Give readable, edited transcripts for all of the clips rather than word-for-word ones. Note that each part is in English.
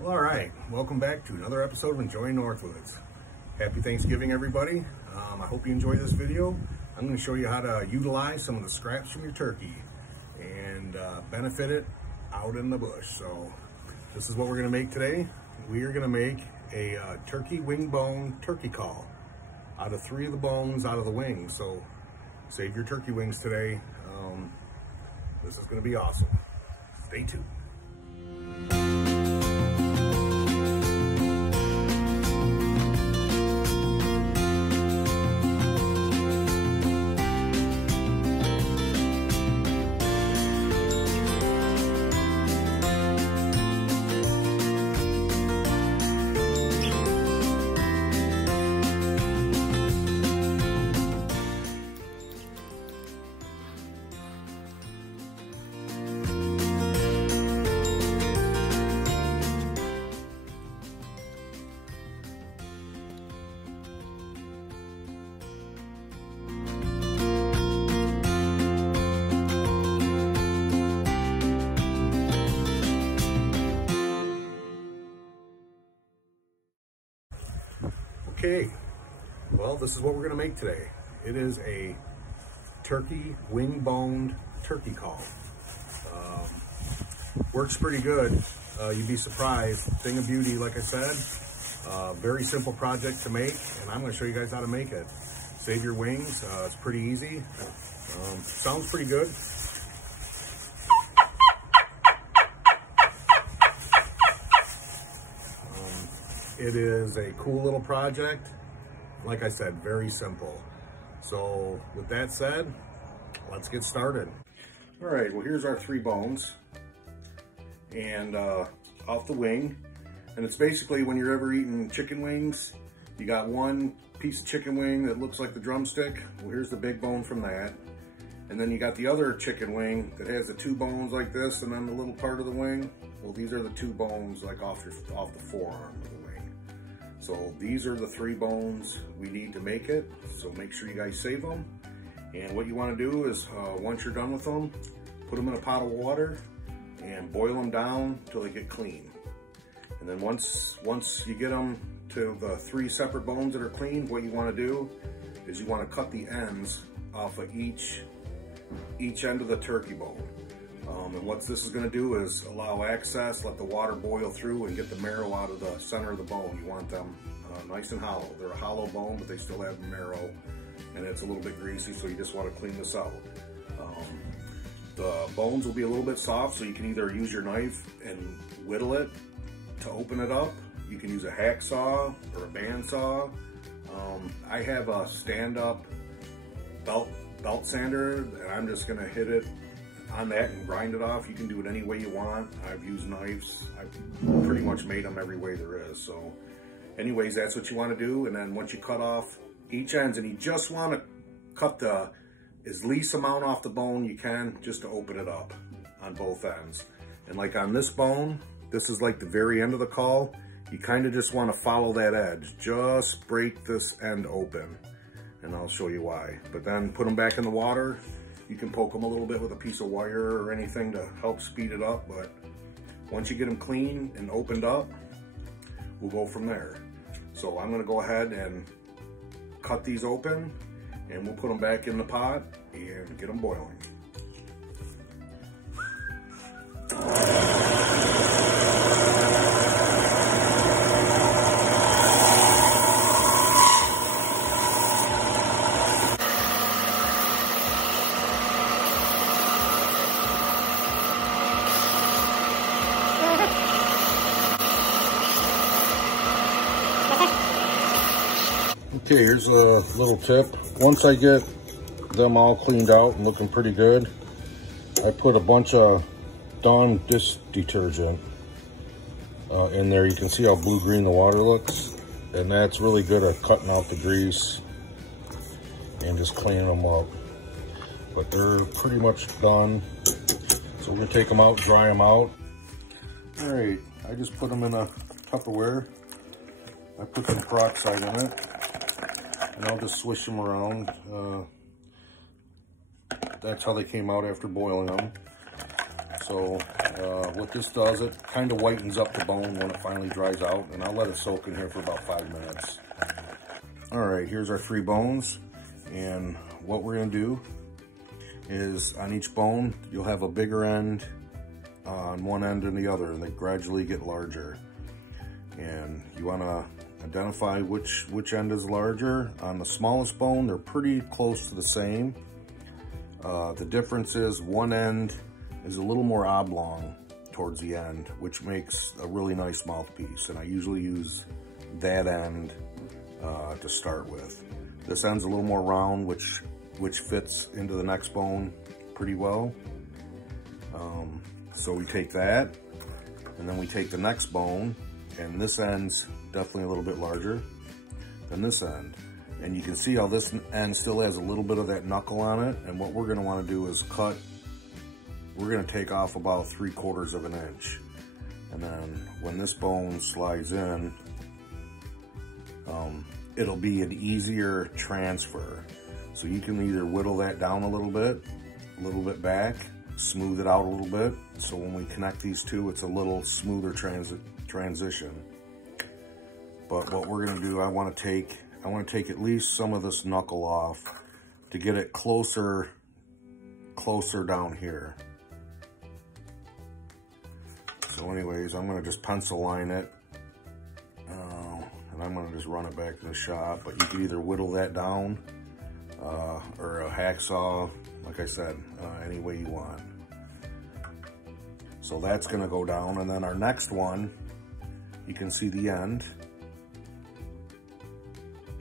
Well, all right, welcome back to another episode of Enjoying Northwoods. Happy Thanksgiving, everybody. I hope you enjoy this video. I'm going to show you how to utilize some of the scraps from your turkey and benefit it out in the bush. So this is what we're going to make today. We are going to make a turkey wing bone turkey call out of 3 of the bones out of the wings. So save your turkey wings today. This is going to be awesome. Stay tuned. Okay, well, this is what we're going to make today. It is a turkey wing boned turkey call. Works pretty good. You'd be surprised. Thing of beauty, like I said. Very simple project to make, and I'm going to show you guys how to make it. Save your wings. It's pretty easy. Sounds pretty good. It is a cool little project. Like I said, very simple. So with that said, let's get started. All right, well, here's our 3 bones and off the wing. And it's basically when you're ever eating chicken wings, you got one piece of chicken wing that looks like the drumstick. Well, here's the big bone from that. And then you got the other chicken wing that has the 2 bones like this and then the little part of the wing. Well, these are the 2 bones like off the forearm of the wing. So these are the 3 bones we need to make it. So make sure you guys save them. And what you want to do is once you're done with them, put them in a pot of water and boil them down till they get clean. And then once you get them to the 3 separate bones that are clean, what you want to do is you want to cut the ends off of each end of the turkey bone. And what this is going to do is allow access, let the water boil through and get the marrow out of the center of the bone. You want them nice and hollow. They're a hollow bone, but they still have marrow, and it's a little bit greasy, so you just want to clean this out. The bones will be a little bit soft, so you can either use your knife and whittle it to open it up. You can use a hacksaw or a bandsaw. I have a stand-up belt sander, and I'm just going to hit it on that and grind it off. You can do it any way you want. I've used knives. I've pretty much made them every way there is. So anyways, that's what you want to do. And then once you cut off each ends, and you just want to cut the as least amount off the bone you can just to open it up on both ends. And like on this bone, this is like the very end of the call. You kind of just want to follow that edge. Just break this end open, and I'll show you why. But then put them back in the water. You can poke them a little bit with a piece of wire or anything to help speed it up, but once you get them clean and opened up, we'll go from there. So I'm gonna go ahead and cut these open, and we'll put them back in the pot and get them boiling. Okay, here's a little tip. Once I get them all cleaned out and looking pretty good, I put a bunch of Dawn dish detergent in there. You can see how blue-green the water looks, and that's really good at cutting out the grease and just cleaning them up. But they're pretty much done. So we're gonna take them out, dry them out. All right, I just put them in a Tupperware. I put some peroxide in it, and I'll just swish them around. That's how they came out after boiling them. So What this does, it kind of whitens up the bone when it finally dries out, and I'll let it soak in here for about 5 minutes. All right, here's our 3 bones, and what we're gonna do is on each bone, you'll have a bigger end on one end and the other, and they gradually get larger. And you wanna identify which end is larger. On the smallest bone, they're pretty close to the same. The difference is one end is a little more oblong towards the end, which makes a really nice mouthpiece. And I usually use that end to start with. This end's a little more round, which fits into the next bone pretty well. So we take that, and then we take the next bone, and this end's definitely a little bit larger than this end. And you can see how this end still has a little bit of that knuckle on it. And what we're gonna wanna do is we're gonna take off about 3/4 of an inch. And then when this bone slides in, it'll be an easier transfer. So you can either whittle that down a little bit back, smooth it out a little bit. So when we connect these two, it's a little smoother transition. But what we're gonna do, I wanna take at least some of this knuckle off to get it closer down here. So anyways, I'm gonna just pencil line it, and I'm gonna just run it back to the shop. But you can either whittle that down, or a hacksaw, like I said, any way you want. So that's gonna go down, and then our next one, you can see the end,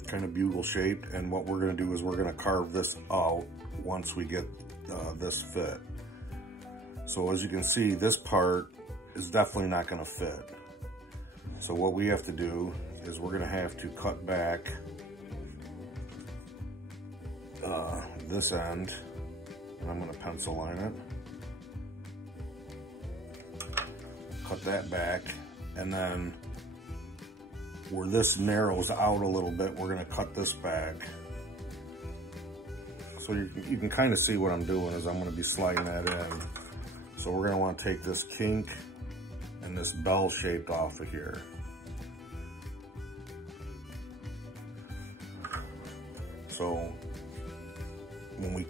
kind of bugle shaped, and what we're gonna do is we're gonna carve this out once we get this fit. So as you can see, this part is definitely not gonna fit. So what we have to do is we're gonna have to cut back this end, and I'm gonna pencil line it. Cut that back, and then where this narrows out a little bit, we're gonna cut this back. So you can kind of see what I'm doing is I'm gonna be sliding that in. So we're gonna wanna take this kink and this bell shaped off of here. So when we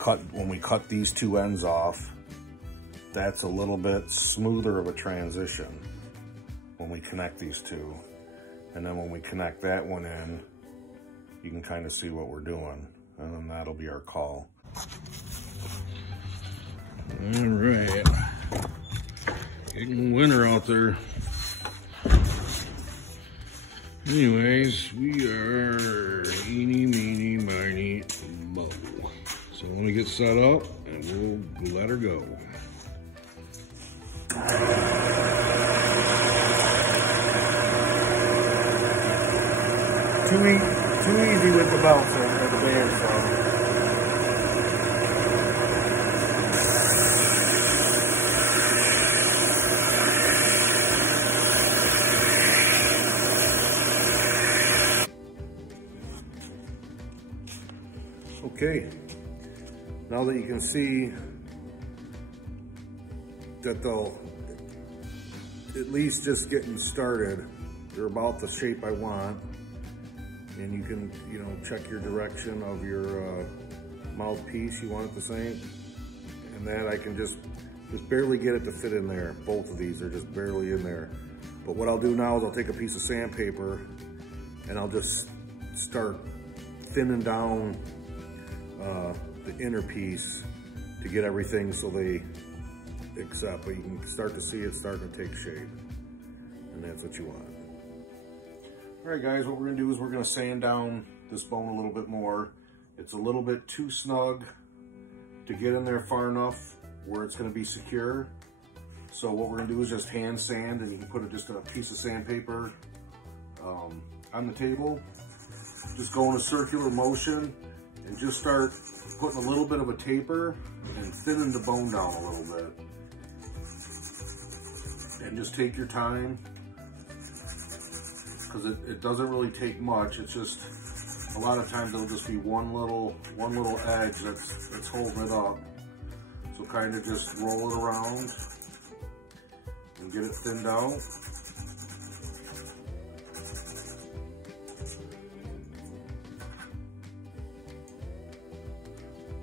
cut these two ends off, that's a little bit smoother of a transition when we connect these two. And then when we connect that one in, you can kind of see what we're doing. And then that'll be our call. All right. Getting winter out there. Anyways, we are eeny, meeny, miny, mo. So let me get set up and we'll let her go. Too easy with the belts or the bandsaw. Okay, now that you can see that they'll at least just getting started, they're about the shape I want. And you can, check your direction of your mouthpiece. You want it the same. And that I can just barely get it to fit in there. Both of these are just barely in there. But what I'll do now is I'll take a piece of sandpaper and I'll just start thinning down the inner piece to get everything so they accept. But you can start to see it starting to take shape. And that's what you want. All right, guys, what we're gonna do is we're gonna sand down this bone a little bit more. It's a little bit too snug to get in there far enough where it's gonna be secure. So what we're gonna do is just hand sand, and you can put just a piece of sandpaper on the table. Just go in a circular motion and just start putting a little bit of a taper and thinning the bone down a little bit. And just take your time, because it doesn't really take much. It's just a lot of times there'll just be one little edge that's holding it up. So kind of just roll it around and get it thinned out.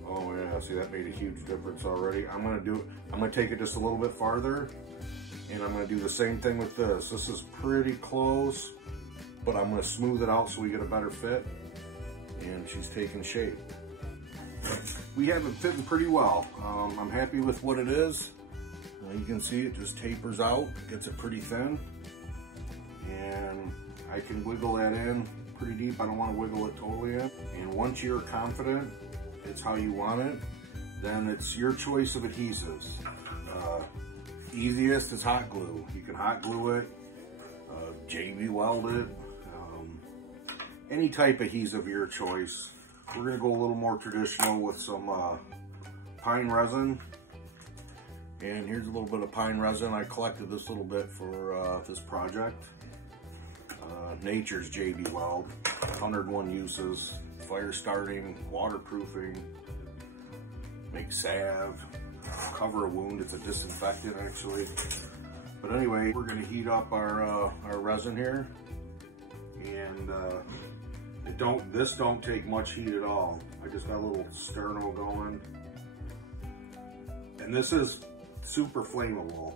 Oh yeah, see, that made a huge difference already. I'm gonna take it just a little bit farther, and I'm gonna do the same thing with this. This is pretty close, but I'm gonna smooth it out so we get a better fit. And she's taking shape. We have it fitting pretty well. I'm happy with what it is. You can see it just tapers out, gets it pretty thin. And I can wiggle that in pretty deep. I don't want to wiggle it totally in. And once you're confident it's how you want it, then it's your choice of adhesives. Easiest is hot glue. You can hot glue it, JB weld it, any type of adhesive of your choice. We're gonna go a little more traditional with some pine resin. And here's a little bit of pine resin. I collected this little bit for this project. Nature's JB weld, 101 uses, fire starting, waterproofing, make salve, cover a wound. It's a disinfectant actually. But anyway, we're gonna heat up our resin here. And this don't take much heat at all. I just got a little sterno going. And this is super flammable.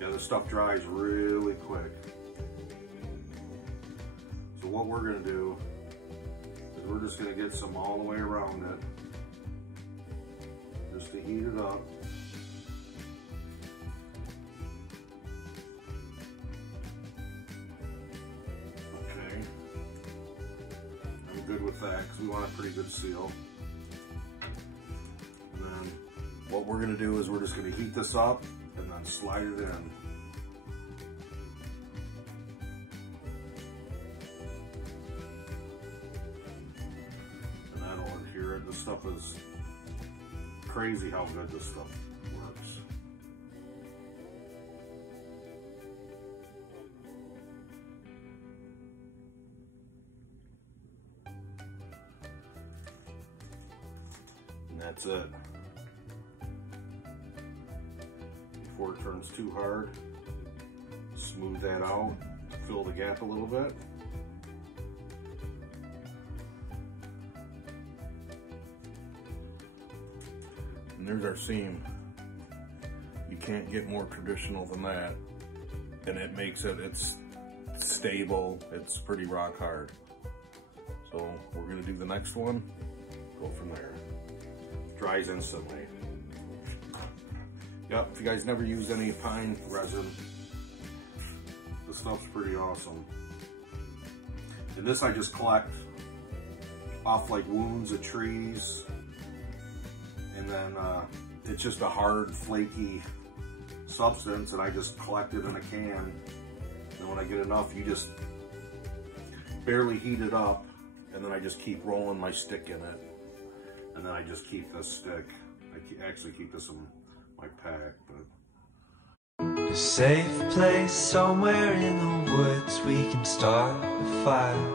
Yeah, this stuff dries really quick. So what we're gonna do is we're just gonna get some all the way around it, just to heat it up. Good with that because we want a pretty good seal. And then what we're going to do is we're just going to heat this up and then slide it in. And that'll adhere it. This stuff is crazy how good this stuff works. That's it. Before it turns too hard, smooth that out, fill the gap a little bit. And there's our seam. You can't get more traditional than that. And it makes it's stable, it's pretty rock hard. So we're gonna do the next one, go from there. Dries instantly. Yep, if you guys never used any pine resin, this stuff's pretty awesome. And this I just collect off like wounds of trees, and then it's just a hard, flaky substance, and I just collect it in a can. And when I get enough, you just barely heat it up, and then I just keep rolling my stick in it. And then I just keep this stick. I actually keep this in my pack, but. A safe place somewhere in the woods, we can start a fire.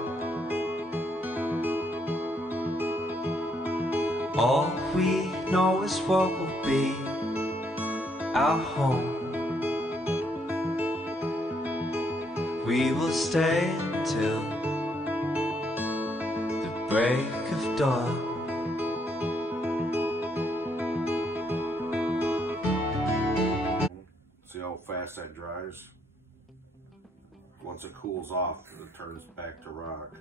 All we know is what will be our home. We will stay until the break of dawn. See how fast that dries? Once it cools off, it turns back to rock.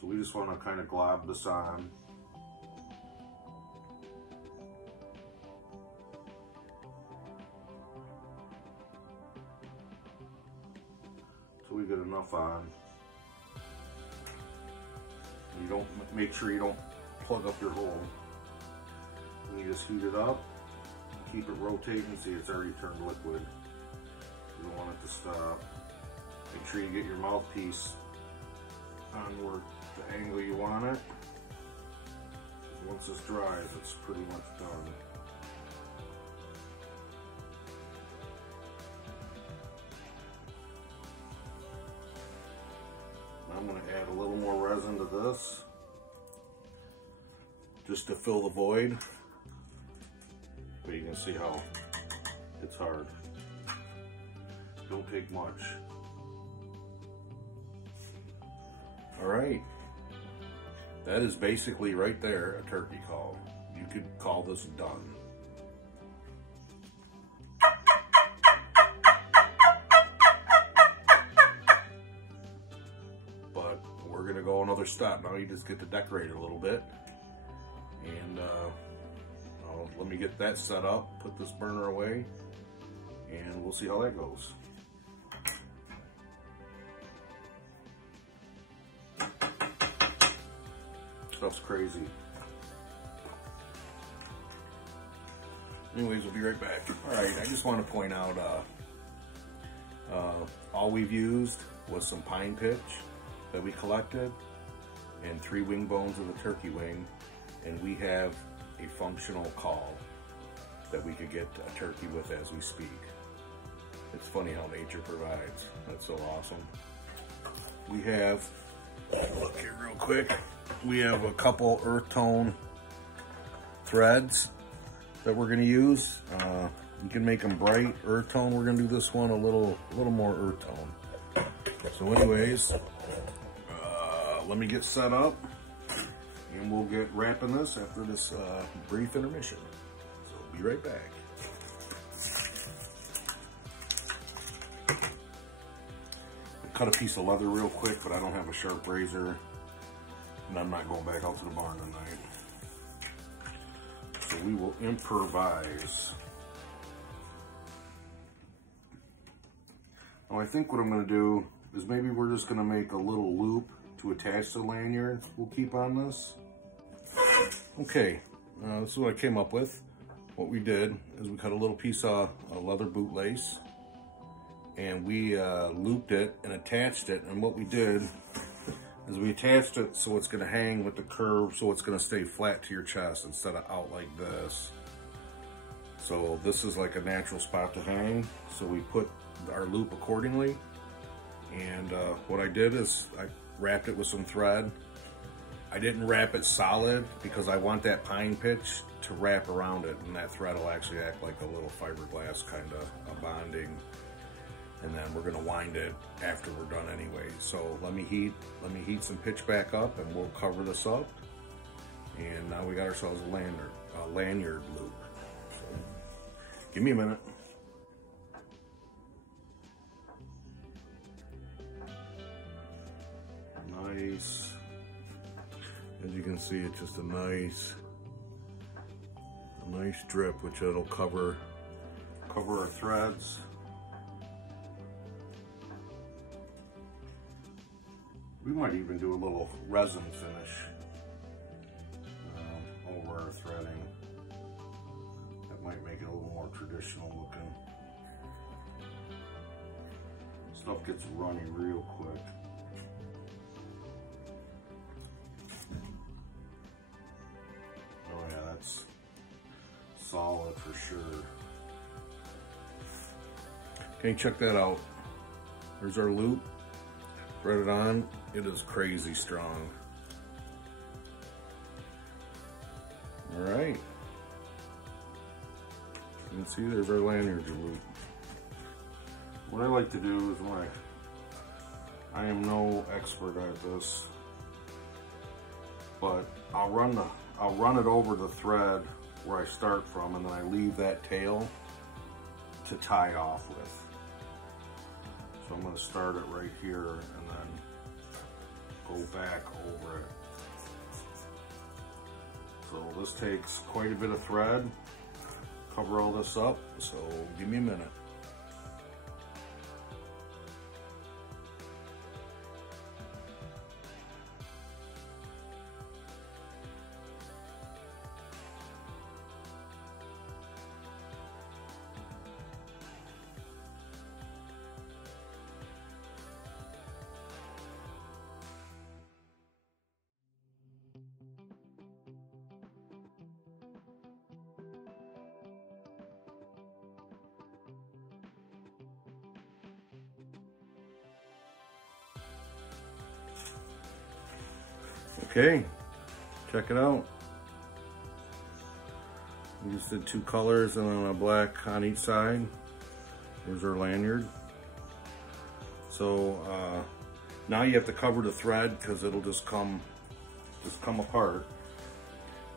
So we just want to kind of glob this on. So we get enough on. You don't, make sure you don't plug up your hole. And you just heat it up, keep it rotating. See, it's already turned liquid. You don't want it to stop. Make sure you get your mouthpiece on where the angle you want it. Once this dries, it's pretty much done. I'm going to add a little more resin to this. just to fill the void. But you can see how it's hard. Don't take much. All right. That is basically right there a turkey call. You could call this done. But we're gonna go another step. Now you just get to decorate it a little bit. And let me get that set up, put this burner away, and we'll see how that goes. Stuff's crazy. Anyways, we'll be right back. All right, I just want to point out, all we've used was some pine pitch that we collected and 3 wing bones of the turkey wing, and we have a functional call that we could get a turkey with as we speak. It's funny how nature provides. That's so awesome. We have, look here real quick, we have a couple earth tone threads that we're gonna use. You can make them bright earth tone. We're gonna do this one a little more earth tone. So anyways, let me get set up and we'll get wrapping this after this brief intermission. So we'll be right back. Cut a piece of leather real quick, but I don't have a sharp razor, and I'm not going back out to the barn tonight. So we will improvise. Now I think what I'm gonna do is maybe we're just gonna make a little loop to attach the lanyard we'll keep on this. Okay, this is what I came up with. What we did is we cut a little piece of leather bootlace, and we looped it and attached it. And what we did is we attached it so it's gonna hang with the curve, so it's gonna stay flat to your chest instead of out like this. So this is like a natural spot to hang. So we put our loop accordingly. And what I did is I wrapped it with some thread. I didn't wrap it solid because I want that pine pitch to wrap around it, and that thread will actually act like a little fiberglass kind of a bonding. And then we're gonna wind it after we're done anyway. So let me heat some pitch back up, and we'll cover this up. And now we got ourselves a lanyard loop. So give me a minute. Nice. As you can see, it's just a nice drip, which it'll cover our threads. We might even do a little resin finish over our threading. That might make it a little more traditional looking. Stuff gets runny real quick. Oh yeah, that's solid for sure. Okay, check that out. There's our loop. Thread it on. It is crazy strong. All right. You can see there's our lanyard loop. What I like to do is I am no expert at this, but I'll run it over the thread where I start from, and then I leave that tail to tie off with. So I'm going to start it right here and then go back over it. So this takes quite a bit of thread. Cover all this up, so give me a minute. Okay, check it out. We just did 2 colors and then a black on each side. There's our lanyard. So now you have to cover the thread because it'll just come apart.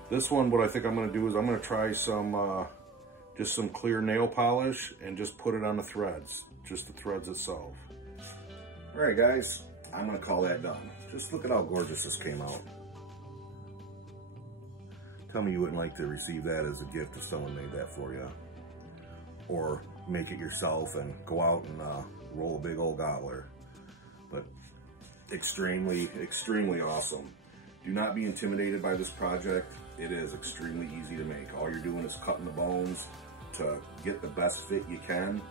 This one, what I think I'm going to do is I'm going to try some just some clear nail polish and just put it on the threads, just the threads itself. All right, guys, I'm going to call that done. Just look at how gorgeous this came out. Tell me you wouldn't like to receive that as a gift if someone made that for you, or make it yourself and go out and roll a big old gobbler. But extremely, extremely awesome. Do not be intimidated by this project. It is extremely easy to make. All you're doing is cutting the bones to get the best fit you can,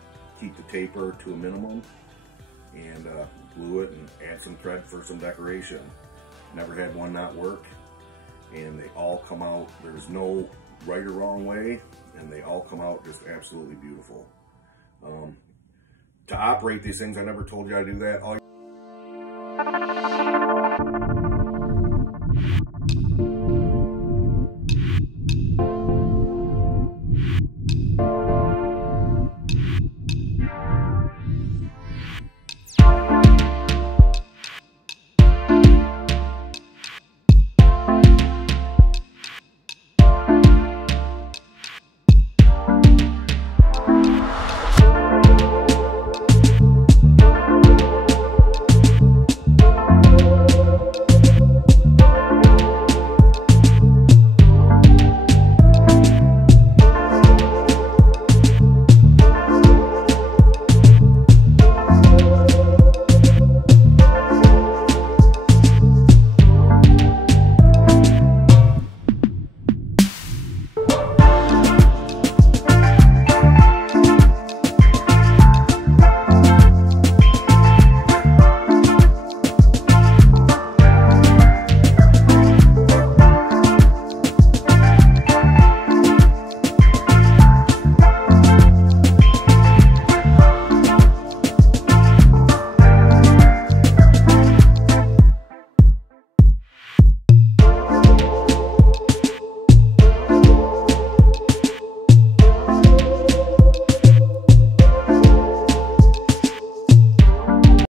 keep the taper to a minimum, and glue it and add some thread for some decoration. Never had one not work, and they all come out. There's no right or wrong way, and they all come out just absolutely beautiful. To operate these things, I never told you how to do that.